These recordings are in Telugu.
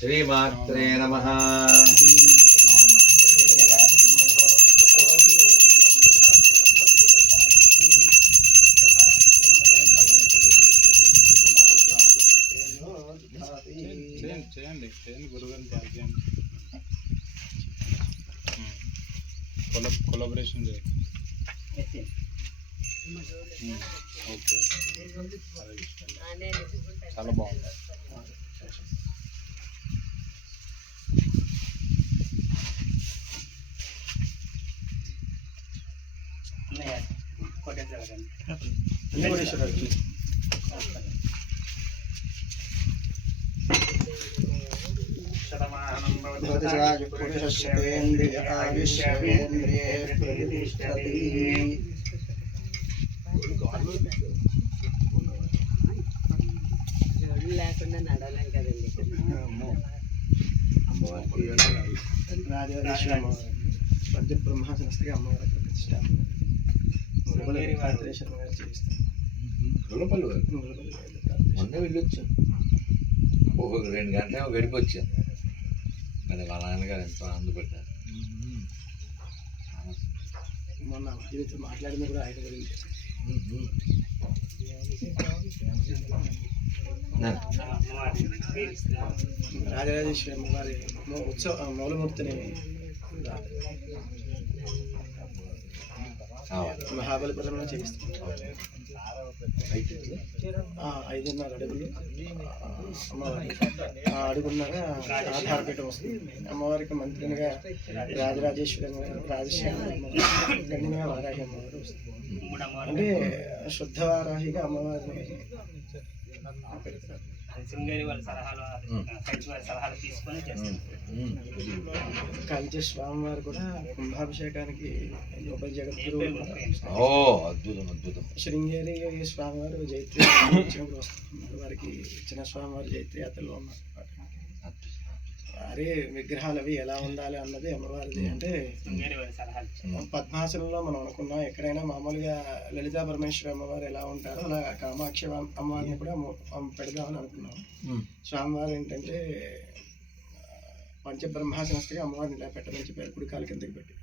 శ్రీమాత్రే నమః. చేయండి గురుగారిని ట్యాగ్ చేయండి. కొలాబరేషన్ చేయండి. ఓకే చాలా బాగుంది. లేకుండా నడవలేం కదండి. పంచబ్రహ్మాసనస్త్రీ అమ్మవారి ప్రతిష్ట మొన్న వెళ్ళొచ్చు, ఒక 2 గంటలు గడిపొచ్చా. మరి వాళ్ళ నాన్నగారు ఎంతో ఆనందపడ్డారు. మొన్న మాట్లాడింది కూడా ఆయన గురించి. రాజరాజేశ్వరి అమ్మవారి మూలమూర్తిని మహాబలిపురంలో చేయిస్తున్నాం. 5.5 అడుగులు అమ్మవారికి, అడుగున్నర ఆధారపీఠం వస్తుంది. అమ్మవారికి మంత్రినిగా రాజరాజేశ్వరి గణ్యంగా వారాహి అమ్మవారు వస్తుంది. అంటే శుద్ధ వారాహిగా అమ్మవారిని పెడతారు. కంచి స్వామివారు కూడా కుంభాభిషేకానికి జగద్గురు. శృంగేరి స్వామివారు జైత్రి వచ్చినప్పుడు వస్తున్నారు. వారికి చిన్న స్వామివారు జైత్రి యాత్రలో ఉన్నారు. అరే విగ్రహాలు అవి ఎలా ఉండాలి అన్నది అమ్మవారిది. అంటే పద్మాసనంలో మనం అనుకున్నాం, ఎక్కడైనా మామూలుగా లలితా పరమేశ్వరి అమ్మవారు ఎలా ఉంటారో అలా కామాక్షి అమ్మవారిని కూడా పెడదామని అనుకున్నాం. స్వామివారు ఏంటంటే పంచబ్రహ్మాసనస్త్రీగా అమ్మవారిని ఇలా పెట్టమని చెప్పారు, కుడికాల కిందకి పెట్టి.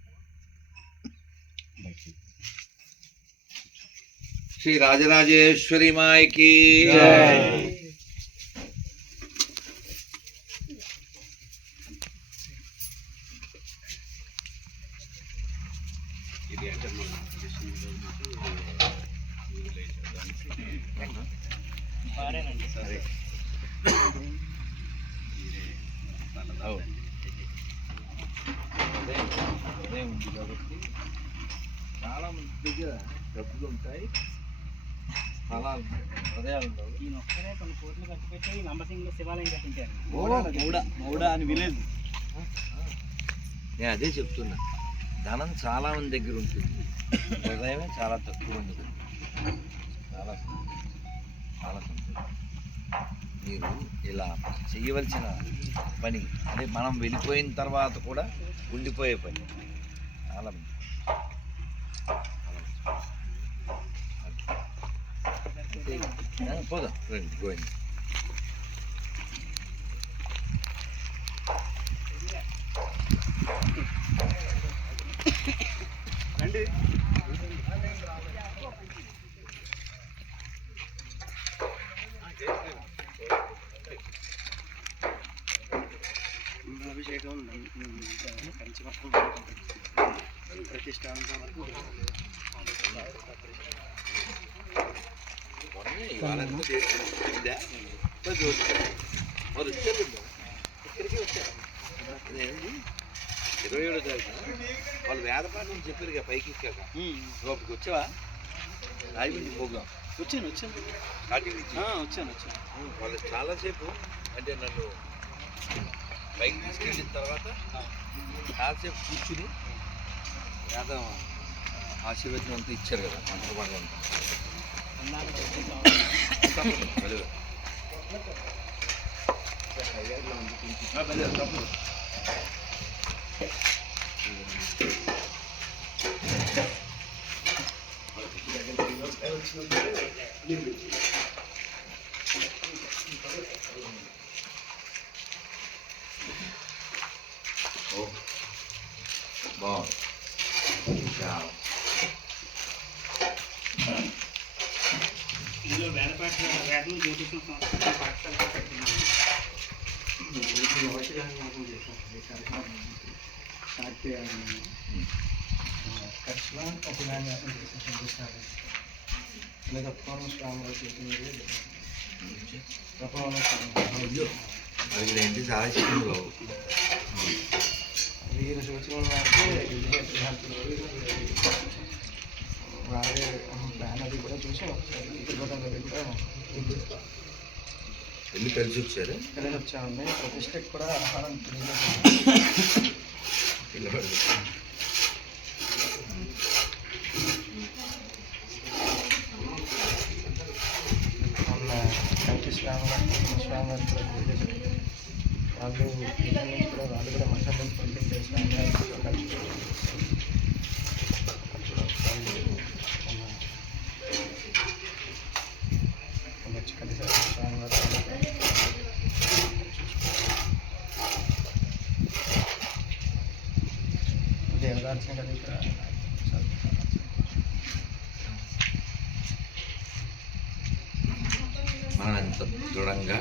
శ్రీ రాజరాజేశ్వరి మాయకి ఉంది కాబట్టి చాలా మంది దగ్గర డబ్బులు ఉంటాయి, స్థలాలు హృదయాలు ఉండవు. కొన్ని కోట్లు ఖర్చు పెట్టి లంబసింగిలో శివాలయం కట్టించారు. మౌడా అని విలేజ్. నేను అదే చెప్తున్నా, ధనం చాలా మంది దగ్గర ఉంటుంది, హృదయమే చాలా తక్కువ మంది. చాలా చాలా సంతోషం. మీరు ఇలా చేయవలసిన పని అదే మనం వెళ్ళిపోయిన తర్వాత కూడా ఉండిపోయే పని. చాలా మంది పోదాం రండి, గోవింద. రండి. అభిషేకం పంచమహం ప్రతిష్టాంత వరకు ఇక్కడికి వచ్చారు. 27వ తారీఖు వాళ్ళు వేదపాఠం చెప్పారు కదా, పైకి ఎక్కాక లోపలికి వచ్చావా? రాజమండ్రి ప్రోగ్రాం వచ్చాను స్టార్టింగ్ వచ్చాను వాళ్ళు చాలాసేపు అంటే నన్ను పైకి తీసుకెళ్ళిన తర్వాత కాసేపు కూర్చుని వేదం ఆశీర్వచనం అంతా ఇచ్చారు కదా మంత్రభాగం బాగుంది. ఇందులో వేదం జ్యోతిషం సంస్కృతం పాఠశాల పెట్టుకున్నాను. ఖర్చులో ఉపన్యాసం చేసేసారు. ఇలా తప్పకుండా స్ట్రాంగ్ గా చేసింది తప్పకుండా ఏంటి చాలా ఇష్టంలో వీరు సూచనలు వారికి వారి ప్లాన్ అది కూడా చూసి ఒకసారి తిరుపతి కూడా వెళ్ళి కలిసి వచ్చారు కలిసి వచ్చామండి. ప్రతిష్టకి కూడా ఆహారం పిల్లవాడు మొన్న కంటి స్వామి గారు కూడా తెలియజేశారు. వాళ్ళు ఇక్కడ నుంచి కూడా వాళ్ళు కూడా మసాలా నుంచి పంపించే స్వామి గారు కలిసి కలిసి స్వామి గారు దేవదార్చన కలిసి మనం ఎంత దృఢంగా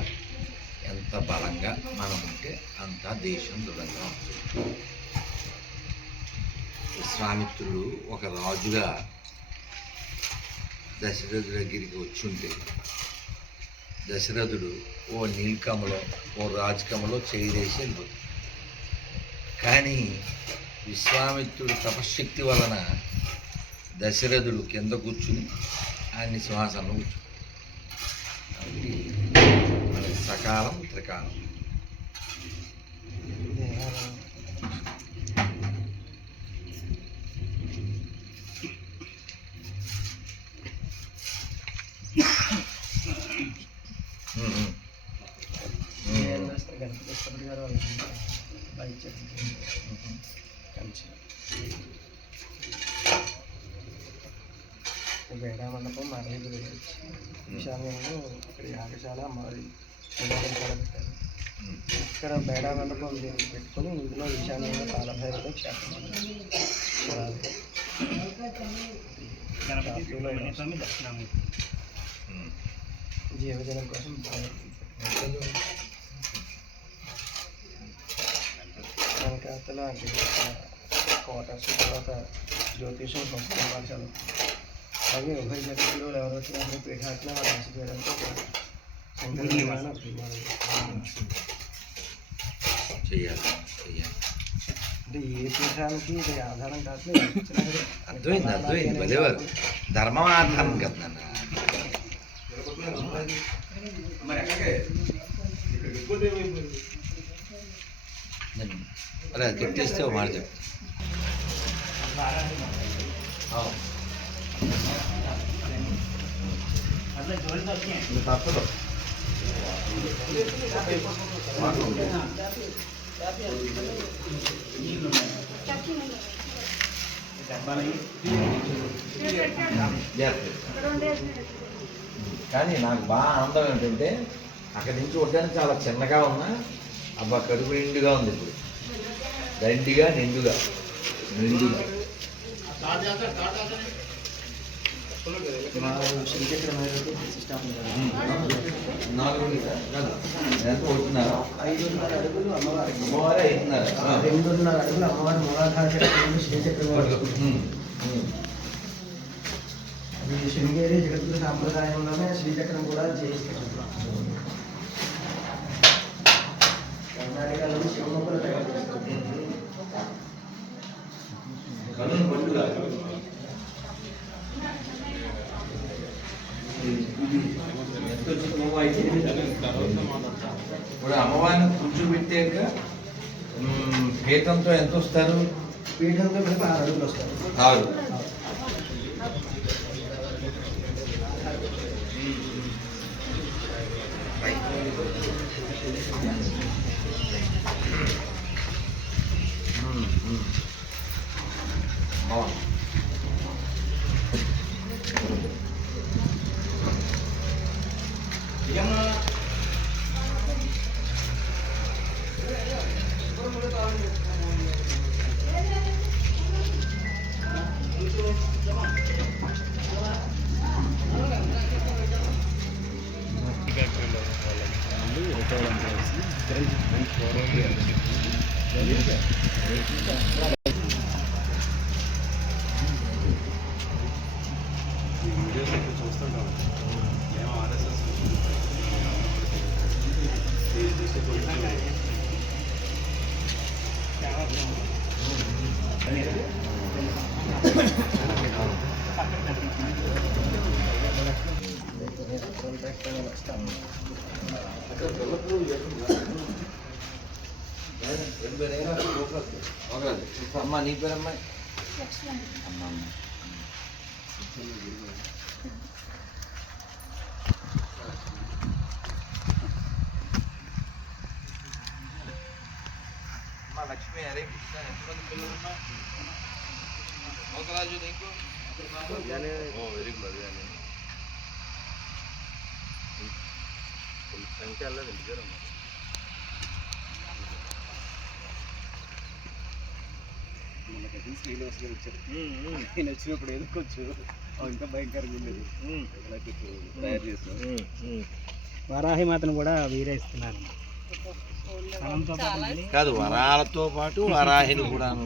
ఎంత బలంగా మనం ఉంటే అంత దేశం దృఢంగా ఉంటుంది. విశ్వామిత్రుడు ఒక రాజుగా దశరథుడి దగ్గరికి వచ్చి ఉంటే దశరథుడు ఓ నీలకమలో ఓ రాజకమలో చేరేసి వెళ్ళిపోతుంది. కానీ విశ్వామిత్రుడు తపశ్శక్తి వలన దశరథుడు కింద కూర్చుని ఆయన్ని సింహాసనంలో కూర్చుని మనకి సకాలం త్రికాలం గణపతి గారు వాళ్ళు బైక్ కంచి బేడా మండపం మరొక విశాలంలో ఇక్కడ యాగశాల మరి పెట్టారు. ఇక్కడ బేడా మండపం దీనికి పెట్టుకొని ఇందులో విశాలంగా కాలభైరవ క్షేత్రం జీవజనం కోసం వెనకాతల క్వార్టర్స్ తర్వాత జ్యోతిషం సంస్కృతం పాఠశాల అలాగే ఉభయ జగత్తులో ఎవరు వచ్చినా పీఠాట్లో వాళ్ళు ఆశించడంతో చేయాలి. అంటే ఏ పీఠానికి ఇది ఆధారం కాదు. అర్థమైంది భలేవారు ధర్మం ఆధారం కదా నాన్న. అరే అది కట్టేస్తే ఒక మాట చెప్పు. తప్పదు కానీ నాకు బాగా ఆనందం ఏంటంటే అక్కడి నుంచి చూడడానికి చాలా చిన్నగా ఉన్నా అబ్బా కడుపు నిండుగా ఉంది. ఇప్పుడు దండిగా నిండుగా శ్రీచక్రం 5.5 అడుగులు అమ్మవారికి 2.5 అడుగులు అమ్మవారి మూలాధార చక్రంలో శ్రీచక్రం అది శృంగేరి జగద్గురు సాంప్రదాయంలోనే శ్రీచక్రం కూడా చేయిస్తారు. కర్ణాటకలోని శివమొక్కలు తయారు చేస్తారు. ఇప్పుడు అమ్మవారిని కూర్చోబెట్టాక పీఠంతో ఎంత వస్తారు? పీఠంతో కలిపి 6 అడుగులు వస్తారు. 6. బాగుంది. అమ్మ నీ పేరమ్మా? అమ్మ లక్ష్మి. హరే కృష్ణ. ఎంతమంది పిల్లలమ్మా? రాజు నీకు? Very good. సంఖ్య వెళ్ళదు నిజరమ్మా. శ్రీనివాస్ గారు వచ్చారు. ఆయన వచ్చినప్పుడు ఏదో కొంచెం ఇంకా భయంకరంగా ఉండేది. తయారు చేస్తాం. వరాహి మాతను కూడా వీరే ఇస్తున్నారు. కాదు, వరాలతో పాటు వరాహిని కూడాను.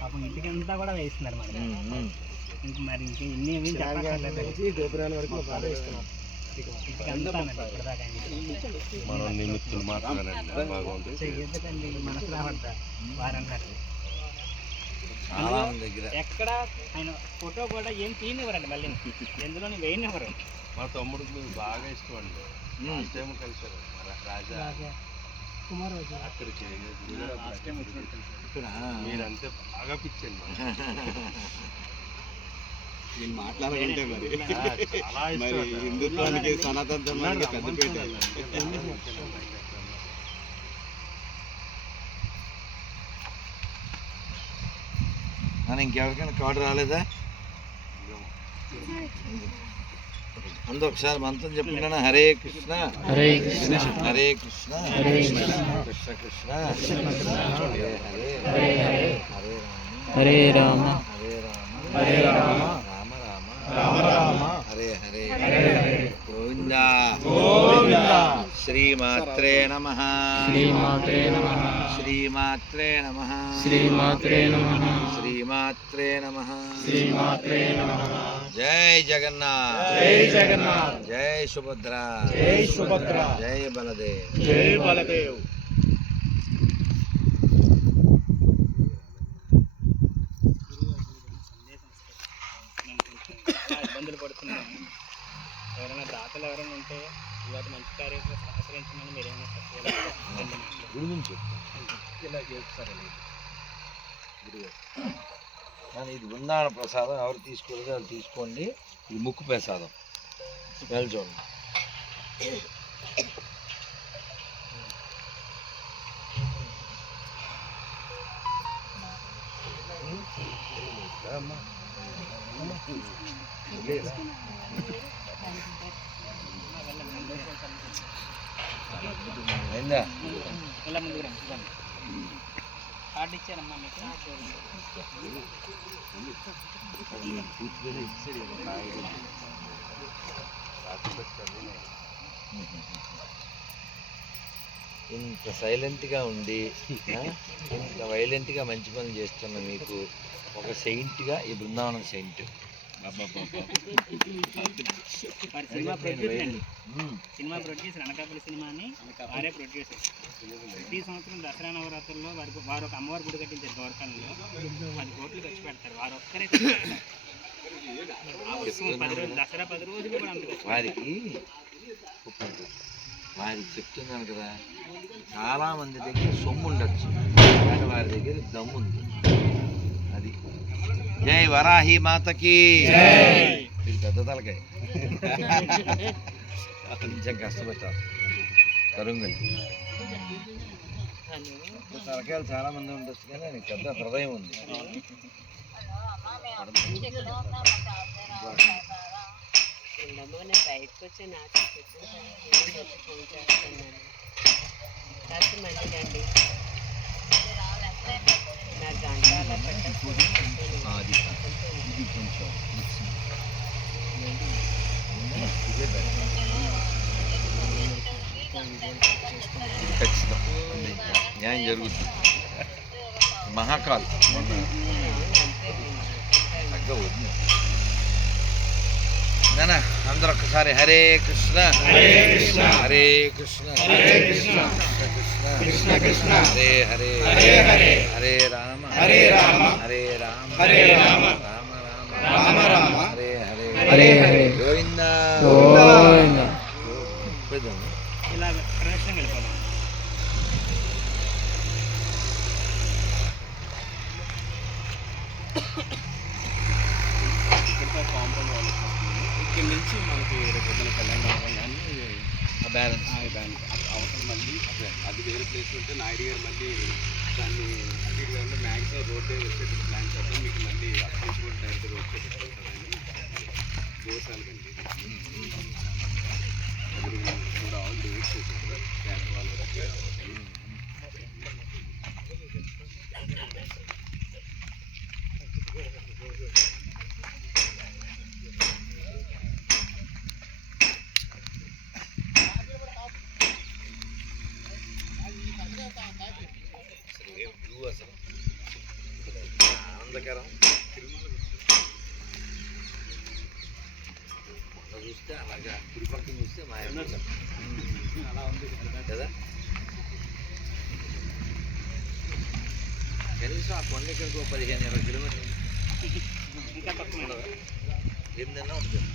పాపం ఇంటికంతా కూడా వేస్తున్నారు మరి. ఇంకా మరి ఇంకా ఇన్ని గోపురాల వరకు బాగా ఇస్తున్నాం. మనసు రావద్దా వారన్నారు. ఎక్కడ ఆయన ఫోటో కూడా ఏం తీయనివ్వరండి, మళ్ళీ ఎందులో వేయనివ్వరు. మా తమ్ముడికి మీరు బాగా ఇష్టం అండి. టైం కలిసారు రాజా కుమార్ అక్కడికి మీరంతే బాగా పిచ్చండి. నేను మాట్లాడాలంటే మరి హిందుత్వానికి సనాతన ధర్మానికి పెద్దపేట. ఇంకెవరికైనా కార్డు రాలేదా? అందరూ ఒకసారి మంత్రం చెప్పిండా? హరే కృష్ణ హరే కృష్ణ హరే కృష్ణ హరే కృష్ణ కృష్ణ హరే హరే హరే హరే హరే రామ హరే రామ హరే రామ రామ రామ రామ రామ హరే హరే గోవిందా గోవిందా. శ్రీమాత్రే నమః శ్రీమాత్రే నమః శ్రీమాత్రే నమః శ్రీమాత్రే నమః శ్రీమాత్రే నమః శ్రీమాత్రే నమః. జై జగన్నాథ్ జై జగన్నాథ్ జై సుభద్ర జై సుభద్ర జై బలదేవ్ జై బలదేవ్. ఇబ్బందులు పడుతున్నాము. ఎవరైనా దాతలు ఎవరైనా ఉంటే ఇవాళ మంచి కార్యంలో సహకరించమని మీరు ఏమైనా గురించి ఇలా చేస్తారని. కానీ ఇది బృందావన ప్రసాదం. ఎవరు తీసుకోలేదు వాళ్ళు తీసుకోండి. ఇది ముక్కు ప్రసాదం. స్మెల్ చూడండి. అయిందా? ఇలా ముందుకు రండి. కార్డు ఇచ్చారమ్మా మీకు. ఇంత సైలెంట్గా ఉండి ఇంత వైలెంట్గా మంచి పనులు చేస్తున్న మీకు ఒక సెయింట్గా ఈ బృందావనం సెయింట్. సినిమా ప్రొడ్యూసర్ అండి. సినిమా ప్రొడ్యూసర్ అనకాపల్లి సినిమాని వారే ప్రొడ్యూసర్. ప్రతి సంవత్సరం దసరా నవరాత్రుల్లో వారు ఒక అమ్మవారి గుడి కట్టించారు గౌరకాలంలో. 10 కోట్లు ఖర్చు పెడతారు వారు ఒక్కరే. ఆ ఉత్సవం 10 రోజులు, దసరా 10 రోజులు కూడా అందుకు వారికి వారికి చెప్తున్నాను కదా, చాలా మంది దగ్గర సొమ్ము ఉండొచ్చు కానీ వారి దగ్గర దమ్ము ఉంది. అది జై వరాహి మాతకి. ఇది పెద్ద తలకాయ, కొంచెం కష్టపడతారు కరుంగని. తలకాయలు చాలా మంది ఉండొచ్చు కానీ ఆయనకి పెద్ద హృదయం ఉంది. బయటకు వచ్చి నాకు ఫోన్ చేస్తున్నాను కాస్త మళ్ళీ రండి నా గంట అలా పెట్టకపోతే అది ఇది కొంచెం ఇదే ఇది ఖచ్చితం న్యాయం జరుగుతుంది. మహాకాల్ తగ్గ వద్దు నానా. అందరూ ఒక్కసారి హరే కృష్ణ హరే కృష్ణ హరే కృష్ణ హరే కృష్ణ కృష్ణ కృష్ణ హరే హరే హరే హరే హరే రామ హరే రామ హరే రామ హరే రామ రామ రామ రామ రామ హరే హరే హరే హరే గోవింద గోవింద. ఇలా ప్రదక్షిణ వెళ్ళిపోదాం. ఇక్కడితో కాంపౌండ్ వాళ్ళు ఇక్కడ నుంచి మనకి రేపు పొద్దున కళ్యాణ మండపం కానీ బ్యాలెన్స్ దానికి అవసరం మళ్ళీ అది వేరే ప్లేస్ ఉంటే నాయుడు గారు మళ్ళీ దాన్ని అటు ఇటు కాకుండా మ్యాక్సిమం రోడ్డే వచ్చేటట్టు ప్లాన్ చేద్దాం. మీకు మళ్ళీ అటు నుంచి కూడా డైరెక్ట్గా వచ్చేటట్టు ఉంటుందని గోశాల కండి కూడా ఆల్ డేట్స్ చేశారు క్యాంప్ వాళ్ళు అసలు ఆనందకరం. చూస్తే అలాగా తిరుపతి చూస్తే మా అలా ఉంది కదా. కనీసం ఆ కొండ ఇక్కడికి 15-20 కిలోమీటర్లు ఇంకా తక్కువ ఉండదు. ఎనిమిదన్నా ఉంటుంది.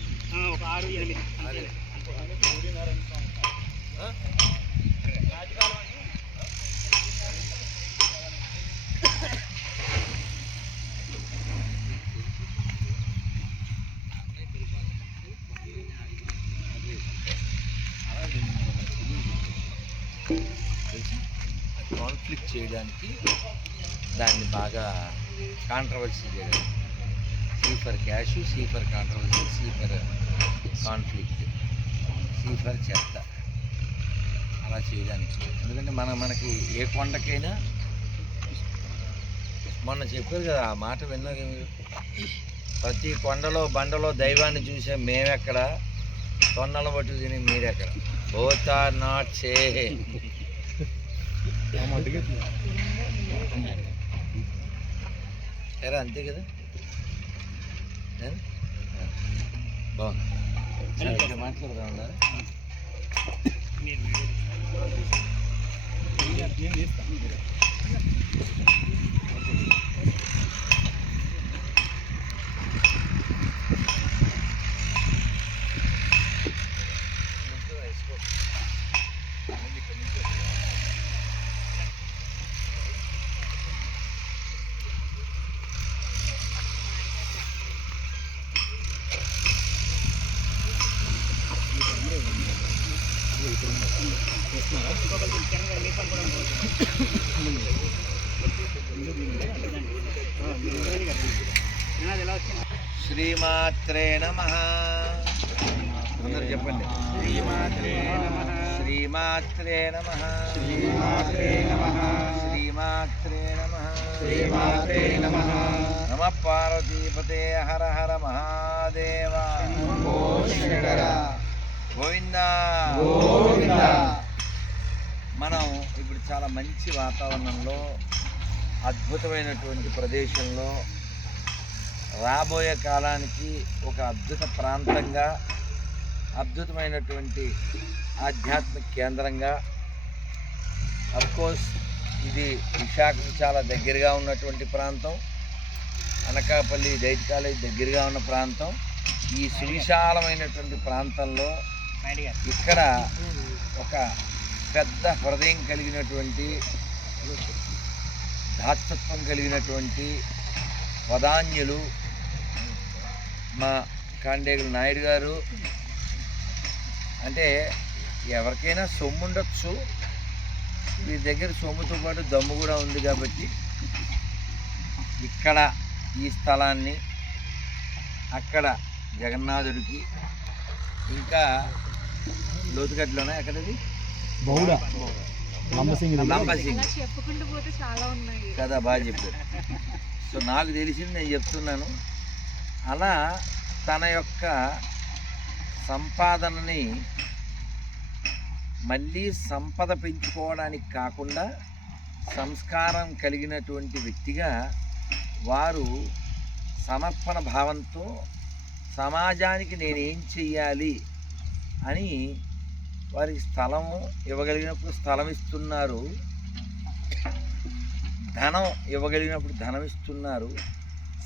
ఒక 6-8 కాన్ఫ్లిక్ట్ చేయడానికి, దాన్ని బాగా కాంట్రవర్సీ చేయడానికి. C for cash, C for controversy, C for conflict, C for చెత్త అలా చేయడానికి. ఎందుకంటే మనకి ఏ కొండకైనా మొన్న చెప్పారు కదా ఆ మాట విన్నారు మీరు. ప్రతి కొండలో బండలో దైవాన్ని చూసే మేమెక్కడ, తొన్నల పట్టు తిని మీరెక్కడ. Both are not same. సరే అంతే కదా. బాగుంది. సరే మాట్లాడదా ఉన్నారు. శ్రీమాత్రే నమః. అందరు చెప్పండి. శ్రీమాత్రే నమః. శ్రీమాత్రే నమః. శ్రీమాత్రే నమః. శ్రీమాత్రే నమః. శ్రీమాత్రే నమః. నమః పార్వతీపతే హర హర మహాదేవ. గోవింద గోవింద. మనం ఇప్పుడు చాలా మంచి వాతావరణంలో, అద్భుతమైనటువంటి ప్రదేశంలో, రాబోయే కాలానికి ఒక అద్భుత ప్రాంతంగా, అద్భుతమైనటువంటి ఆధ్యాత్మిక కేంద్రంగా, అఫ్కోర్స్ ఇది విశాఖకు చాలా దగ్గరగా ఉన్నటువంటి ప్రాంతం, అనకాపల్లి డైట్ కాలేజ్ దగ్గరగా ఉన్న ప్రాంతం. ఈ సువిశాలమైనటువంటి ప్రాంతంలో నాయుడు గారు. ఇక్కడ ఒక పెద్ద హృదయం కలిగినటువంటి ధాతృత్వం కలిగినటువంటి వదాన్యులు మా కాండేగుల నాయుడు గారు. అంటే ఎవరికైనా సొమ్ము ఉండొచ్చు, వీరి దగ్గర సొమ్ముతో పాటు దమ్ము కూడా ఉంది కాబట్టి ఇక్కడ ఈ స్థలాన్ని అక్కడ జగన్నాథుడికి, ఇంకా లోతుగడ్డలోనే ఎక్కడది లంబసింగి చెప్పుకుంటూ పోతే చాలా ఉన్నాయి కదా, బాగా చెప్పారు. సో నాకు తెలిసింది నేను చెప్తున్నాను. అలా తన యొక్క సంపాదనని మళ్ళీ సంపద పెంచుకోవడానికి కాకుండా సంస్కారం కలిగినటువంటి వ్యక్తిగా వారు సమర్పణ భావంతో సమాజానికి నేనేం చెయ్యాలి అని వారికి స్థలము ఇవ్వగలిగినప్పుడు స్థలం ఇస్తున్నారు, ధనం ఇవ్వగలిగినప్పుడు ధనం ఇస్తున్నారు,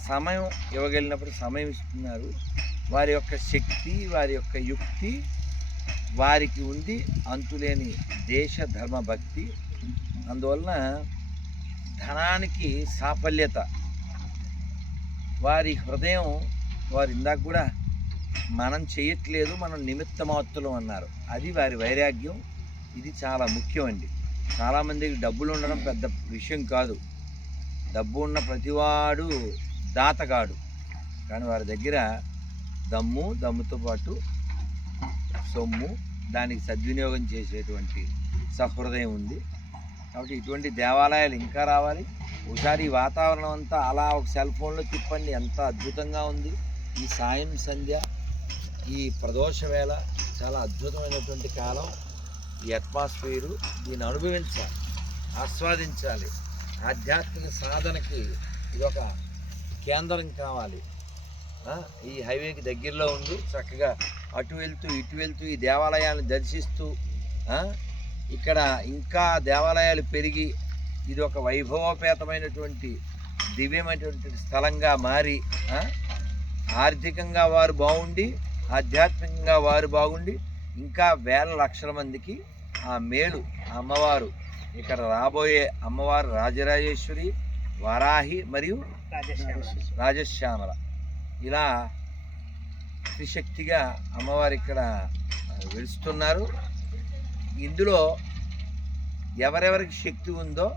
సమయం ఇవ్వగలిగినప్పుడు సమయం ఇస్తున్నారు. వారి యొక్క శక్తి, వారి యొక్క యుక్తి వారికి ఉంది, అంతులేని దేశ ధర్మ భక్తి. అందువలన ధనానికి సాఫల్యత, వారి హృదయం, వారు ఇందాక కూడా మనం చేయట్లేదు, మనం నిమిత్తమాత్రులం అన్నారు. అది వారి వైరాగ్యం. ఇది చాలా ముఖ్యం అండి. చాలామందికి డబ్బులు ఉండడం పెద్ద విషయం కాదు, డబ్బు ఉన్న ప్రతివాడు దాతగాడు. కానీ వారి దగ్గర దమ్ముతో పాటు సొమ్ము, దానికి సద్వినియోగం చేసేటువంటి సహృదయం ఉంది. కాబట్టి ఇటువంటి దేవాలయాలు ఇంకా రావాలి. ఒకసారి ఈ వాతావరణం అంతా అలా ఒక సెల్ ఫోన్లో తిప్పండి, ఎంత అద్భుతంగా ఉంది. ఈ సాయం సంధ్య, ఈ ప్రదోష వేళ చాలా అద్భుతమైనటువంటి కాలం. ఈ అట్మాస్ఫియరు, దీన్ని అనుభవించాలి, ఆస్వాదించాలి. ఆధ్యాత్మిక సాధనకి ఇది ఒక కేంద్రం కావాలి. ఈ హైవేకి దగ్గరలో ఉంది, చక్కగా అటు వెళ్తూ ఇటు వెళ్తూ ఈ దేవాలయాలను దర్శిస్తూ, ఇక్కడ ఇంకా దేవాలయాలు పెరిగి ఇది ఒక వైభవోపేతమైనటువంటి దివ్యమైనటువంటి స్థలంగా మారి ఆర్థికంగా వారు బాగుండి, ఆధ్యాత్మికంగా వారు బాగుండి, ఇంకా వేల లక్షల మందికి ఆ మేలు, అమ్మవారు ఇక్కడ రాబోయే అమ్మవారు రాజరాజేశ్వరి, వరాహి మరియు రాజశ్యామల, ఇలా త్రిశక్తిగా అమ్మవారు ఇక్కడ వెలుస్తున్నారు. ఇందులో ఎవరెవరికి శక్తి ఉందో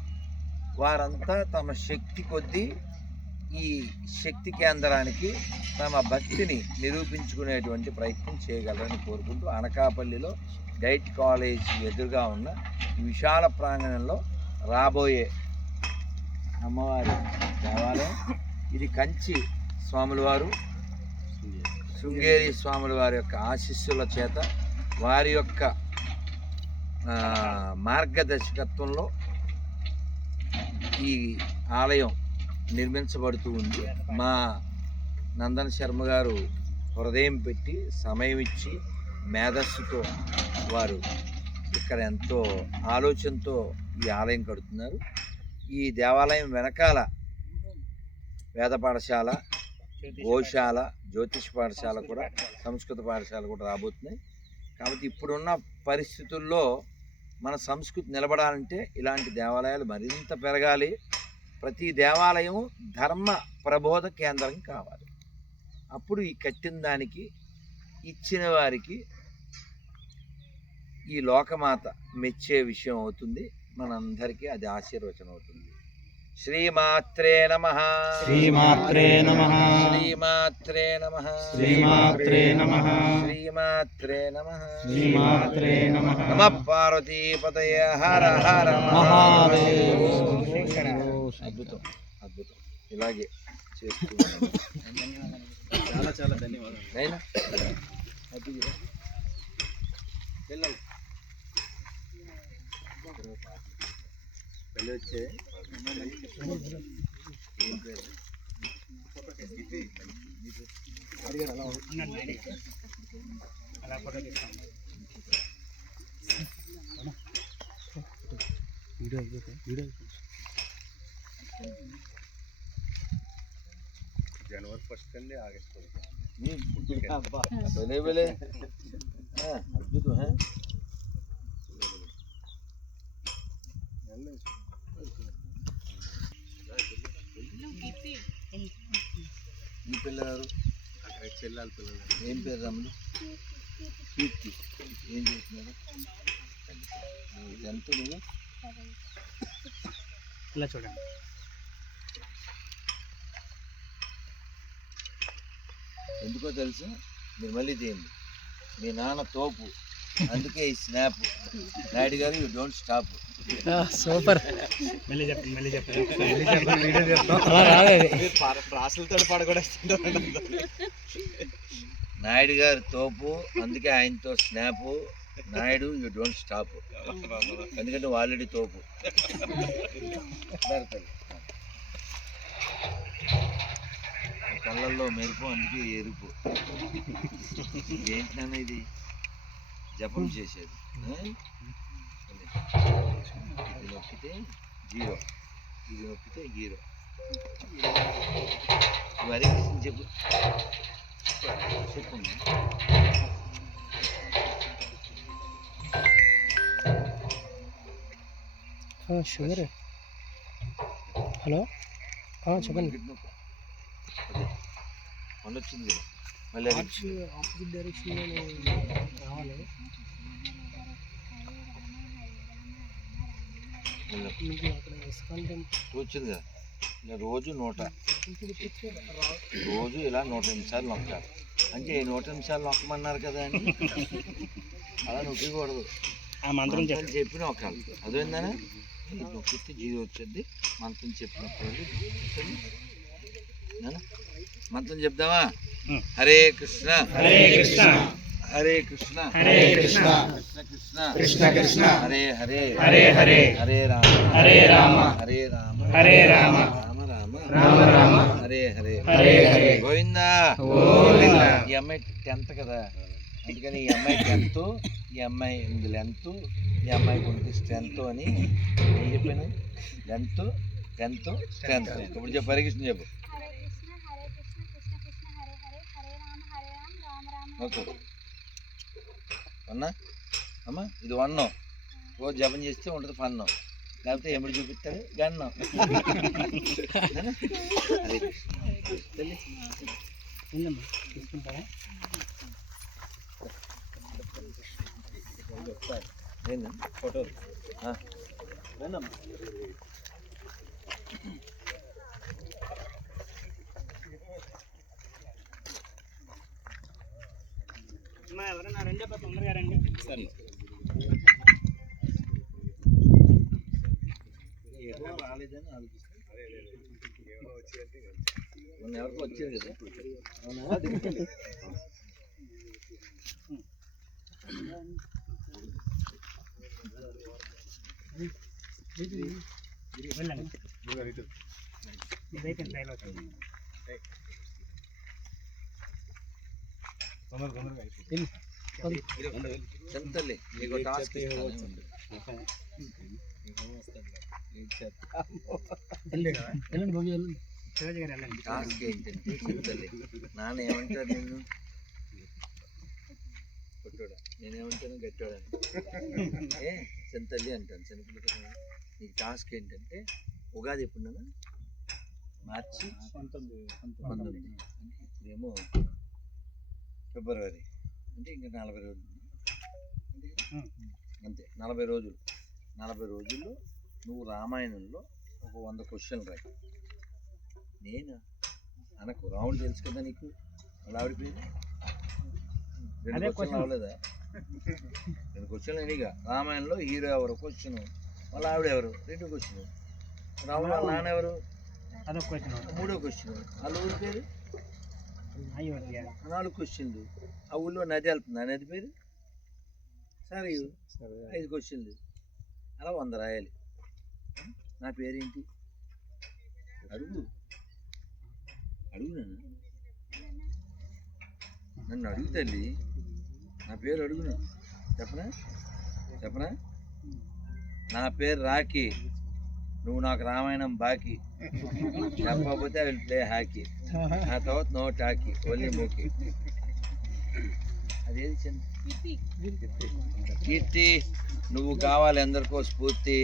వారంతా తమ శక్తి కొద్దీ ఈ శక్తి కేంద్రానికి తమ భక్తిని నిరూపించుకునేటువంటి ప్రయత్నం చేయగలరని కోరుకుంటూ, అనకాపల్లిలో డైట్ కాలేజ్ ఎదురుగా ఉన్న ఈ విశాల ప్రాంగణంలో రాబోయే అమ్మవారి దేవాలయం. ఇది కంచి స్వాముల వారు, శృంగేరి స్వాముల వారి యొక్క ఆశీస్సుల చేత, వారి యొక్క మార్గదర్శకత్వంలో ఈ ఆలయం నిర్మించబడుతూ ఉంది. మా నందన శర్మ గారు హృదయం పెట్టి, సమయం ఇచ్చి, మేధస్సుతో వారు ఇక్కడ ఎంతో ఆలోచనతో ఈ ఆలయం కడుతున్నారు. ఈ దేవాలయం వెనకాల వేద పాఠశాల, గోశాల, జ్యోతిష్ పాఠశాల కూడా, సంస్కృత పాఠశాల కూడా రాబోతున్నాయి. కాబట్టి ఇప్పుడున్న పరిస్థితుల్లో మన సంస్కృతి నిలబడాలంటే ఇలాంటి దేవాలయాలు మరింత పెరగాలి. ప్రతి దేవాలయం ధర్మ ప్రబోధ కేంద్రం కావాలి. అప్పుడు ఈ కట్టిన దానికి, ఇచ్చిన వారికి ఈ లోకమాత మెచ్చే విషయం అవుతుంది. మనందరికీ అది ఆశీర్వచనం అవుతుంది. శ్రీమాత్రే నమః. శ్రీమాత్రే నమః. శ్రీమాత్రే నమః. శ్రీమాత్రే నమః. శ్రీమాత్రే నమః. శ్రీమాత్రే నమః. నమః పార్వతీపతయ హర హర మహాదేవ. అద్భుతం, అద్భుతం. ఇలాగే చేస్తూ చాలా చాలా ధన్యవాదాలు. అయినా పిల్లలు పెళ్ళి వచ్చే అలా ఫోటో తీస్తాం. జనవరి 1 కండి ఆగస్ట్ 1. భలే భలే అద్భుతం. ఈ పిల్లలు అక్కడ చెల్లాల పిల్లలు ఏం పేరు రమ్ములు? కీర్తి. ఏం చేస్తున్నారు? ఎంత నువ్వు? ఇలా చూడండి. ఎందుకో తెలుసు, మీరు మళ్ళీ తీయండి. మీ నాన్న తోపు, అందుకే ఈ స్నాప్. నాయుడు గారు యూ డోంట్ స్టాప్. సూపర్. మళ్ళీ చెప్పండి, మళ్ళీ చెప్పండి. రాసులతో పడగొడేస్తుంటారు. నాయుడు గారు తోపు, అందుకే ఆయనతో snap. Naidu you don't stop, ఎందుకంటే ఆల్రెడీ తోపు. కళ్ళల్లో మెరుపు, అందుకే ఎరుపు. ఏంటి నాన్న ఇది? జపం చేసేది. ఇది నొక్కితే 0, ఇది నొక్కితే 0. హరే కృష్ణ చెప్పు. చెప్పండి. షుగర్. హలో చెప్పండి. మొన్న వచ్చింది మళ్ళీ ఆపోజిట్ డైరెక్షన్ రావాలి. వచ్చింది కదా. ఇలా రోజు ఇలా 108 సార్లు నొక్కాలి. అంటే 108 సార్లు నొక్కమన్నారు కదా అని అలా నొక్కకూడదు. ఆ మంత్రం చెప్పి నొక్కాలి. అదేందనే ఇది నొక్కితే 0 వచ్చింది. మంత్రం చెప్పినప్పుడు మంత్రం చెప్దామా? హరే కృష్ణ హరే కృష్ణ హరే కృష్ణ హరే కృష్ణ కృష్ణ కృష్ణ కృష్ణ కృష్ణ హరే హరే హరే హరే హరే రామ హరే రామ హరే రామ హరే రామ రామ రామ రామ రామ హరే హరే హరే హరే గోవిందా. గోవిందా. ఈ అమ్మాయి 10th కదా, అందుకని ఈ అమ్మాయి 10th, ఈ అమ్మాయి లెంత్, ఈ అమ్మాయికి ఉంటుంది స్ట్రెంత్ అని ఏం చెప్పాను? Length, 10th, strength. ఇప్పుడు చెప్పు, హరే కృష్ణ చెప్పు. ఓకే అన్నా అమ్మా, ఇది 1. రోజు జపం చేస్తే ఉంటుంది ఫన్ను, లేకపోతే ఎముడు చూపిస్తాడు గన్ను. హరే కృష్ణ తల్లి. తీసుకుంటారా? ఏంది ఫోటో? ఎవరైనా రండి, తొందరగా రండి. సరే. రాలేదని ఆలోచిస్తాను. మొన్న ఎవరికో వచ్చేది కదా. వెళ్ళండి. ఇదైతే ట్రైల్ అవుతుంది. చెప్తలే నీకు టాస్క్ ఇస్తాను. శివాజీ గారు వెళ్ళండి. టాస్క్ ఏంటంటే చెప్తలే. నాన్న ఏమంటారు నిన్ను? కొట్టోడా? నేనేమంటాను? గట్టోడా? చెంతల్లి అంటాను. చిన్నపిల్లలు. నీకు టాస్క్ ఏంటంటే ఉగాది ఎప్పుడు నాన్న? మార్చి 19. ఇప్పుడేమో ఫిబ్రవరి, అంటే ఇంకా 40 రోజులు అంతే. 40 రోజులు. 40 రోజుల్లో నువ్వు రామాయణంలో ఒక 100 క్వశ్చన్లు రాయి. నేను అనకు, రాముడు తెలుసు కదా నీకు, అలా ఆవిడిపోయింది. 2 క్వశ్చన్లు అవ్వలేదా? 2 క్వశ్చన్లు అయినాయిగా. రామాయణంలో హీరో ఎవరు క్వశ్చన్, వాళ్ళ ఆవిడ ఎవరు 2 క్వశ్చన్, రాముడు వాళ్ళ నాన్న ఎవరు అదొక క్వశ్చన్. 3వ క్వశ్చన్, వాళ్ళ ఊరి పేరు 4 క్వశ్చన్లు. ఆ ఊళ్ళో నది వెళ్తుంది, ఆ నది పేరు సరే 5 క్వశ్చన్లు. అలా 100 రాయాలి. నా పేరేంటి అడుగు, నన్ను అడుగు తల్లి. నా పేరు అడుగును. చెప్పనా? నా పేరు రాఖీ, నువ్వు నాకు రామాయణం బాకీ, చెప్పకపోతే ఐ విల్ ప్లే హాకీ. ఆ తర్వాత నో టాకి ఓన్లీ మూకి. అదేది చిన్న కీర్తి, నువ్వు కావాలి అందరికో స్ఫూర్తి,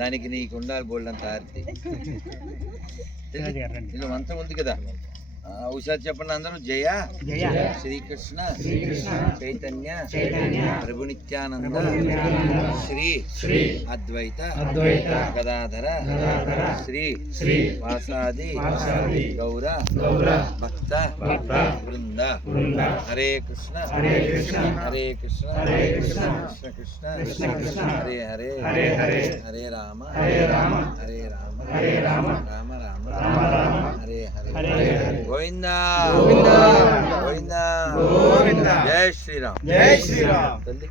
దానికి నీకు ఉండాలి బోల్డంత ఆర్తి. ఇది మంత్రం ఉంది కదా, ఒకసారి చెప్పండి అందరూ. జయ శ్రీకృష్ణ చైతన్య ప్రభు నిత్యానంద శ్రీ అద్వైత గదాధర శ్రీ వాసాది గౌర భక్త వృంద. హరే కృష్ణ హరే కృష్ణ కృష్ణ కృష్ణ హరే హరే హరే రామ హరే రామ రామ రామ హరే హరే. గోవిందా గోవిందా గోవిందా. జై శ్రీరామ్ జై శ్రీరామ్. తల్లి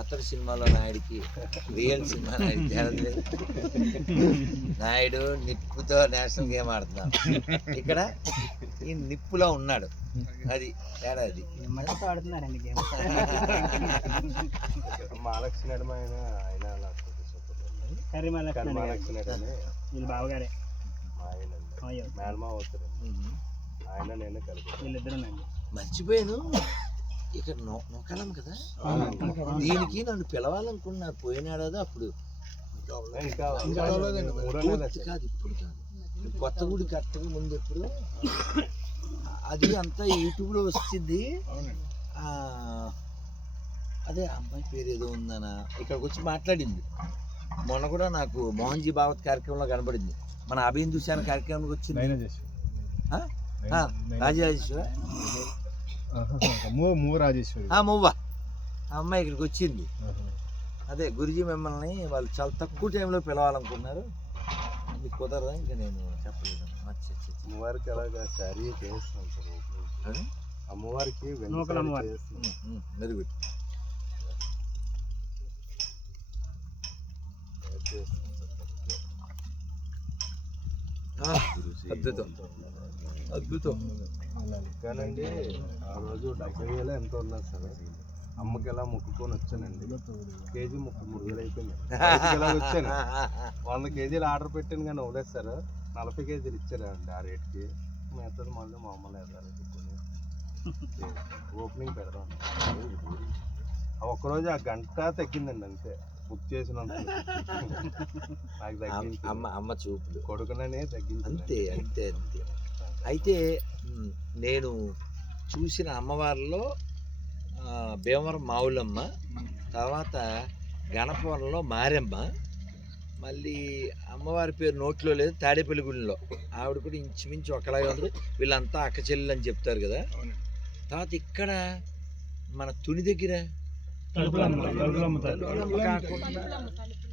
అతడు సినిమాలో నాయుడికి రియల్ సినిమా నాయుడు తేడా లేదు. నాయుడు నిప్పుతో నేషనల్ గేమ్ ఆడుతున్నాడు, ఇక్కడ ఈ నిప్పులో ఉన్నాడు, అది తేడా. అది మట్టితో ఆడుతున్నారండి గేమ్. మహాలక్ష్మి నడమ ఆయన కర్రీ మహాలక్ష్మి నడమే వీళ్ళు బావగారే మేనమా అవుతారు. ఆయన నేను కలిపి వీళ్ళిద్దరునండి. మర్చిపోయాను, ఇక్కడ నొక్కలం కదా, దీనికి నన్ను పిలవాలనుకున్నా పోయినాడు. అప్పుడు ఇంకా పూర్తి కాదు, ఇప్పుడు కాదు, కొత్త గుడి కట్టక ముందు ఎప్పుడు అది అంతా యూట్యూబ్లో వచ్చింది. అదే అమ్మాయి పేరు ఏదో ఉందనా ఇక్కడికి వచ్చి మాట్లాడింది. మొన్న కూడా నాకు మోహన్జీ భాగవత్ కార్యక్రమంలో కనబడింది. మన అభిందుశాన కార్యక్రమానికి వచ్చింది. రాజరాజేశ్వర మువ్వ ఆ అమ్మాయి ఇక్కడికి వచ్చింది. అదే గురుజీ మిమ్మల్ని వాళ్ళు చాలా తక్కువ టైంలో పిలవాలనుకున్నారు, మీకు కుదరదా? ఇంకా నేను చెప్పలేదు. అమ్మవారికి అలాగా శారీ చేస్తాం సార్, అమ్మవారికి వెరీ గుడ్. అద్భుతం అద్భుతం. కానండి ఆ రోజు 70,000 ఎంతో ఉన్నారు సార్. అమ్మకి ఎలా మొక్కుకొని వచ్చానండి, కేజీ 33,000 అయిపోయింది. వచ్చాను 100 కేజీలు ఆర్డర్ పెట్టాను కానీ ఇవ్వలేదు సార్. 40 కేజీలు ఇచ్చారండి ఆ రేట్కి. మిగతాది మళ్ళీ మామూలు ఎదురుకొని ఓపెనింగ్ పెడదాం. ఒక్కరోజు ఆ గంట తగ్గిందండి అంతే, బుక్ చేసినంత నాకు తగ్గింది. అమ్మ చూపులు కొడుకుననే తగ్గింది అంతే అంతే అంతే. అయితే నేను చూసిన అమ్మవారిలో భీమవరం మావులమ్మ, తర్వాత గణపవరంలో మారెమ్మ, మళ్ళీ అమ్మవారి పేరు నోట్లో లేదు తాడేపల్లిగూడెంలో, ఆవిడ కూడా ఇంచుమించు ఒకలాగే ఉంటుంది. వీళ్ళంతా అక్క చెల్లెలు అని చెప్తారు కదా. తర్వాత ఇక్కడ మన తుని దగ్గర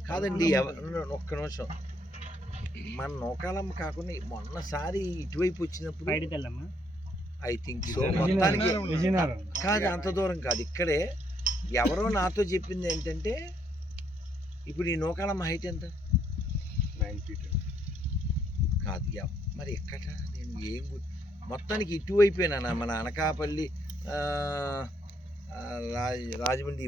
కాదండి, ఒక్క నిమిషం, మన నౌకాలమ్మ కాకుండా మొన్నసారి ఇటువైపు వచ్చినప్పుడు ఐ థింక్ సో, మొత్తానికి కాదు అంత దూరం కాదు, ఇక్కడే ఎవరో నాతో చెప్పింది ఏంటంటే, ఇప్పుడు ఈ నౌకాలమ్మ హైట్ ఎంత? 9 feet కాదు మరి ఎక్కడ నేను ఏం మొత్తానికి ఇటువైపోయినా మన అనకాపల్లి రాజమండ్రి